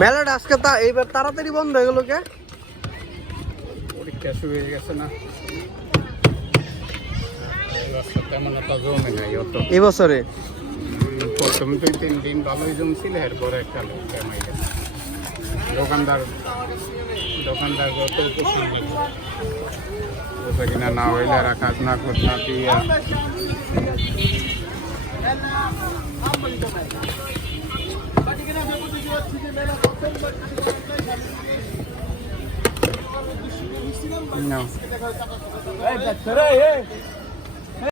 মেলাটা আজকে তা এইবার তাড়াতাড়ি বন্ধ হয়ে গেল কে? পরীক্ষা শুরু হয়ে গেছে না। রাস্তা তেমন একটা জমে নাই অত। এই বছরে উম, প্রথম দুই তিন দিন ভালোই জমছিল এরপরে একটা লোক দোকানদার দোকানদার যত বলছে কিনা না হইলে এরা কাজ না করতে না দিয়া No.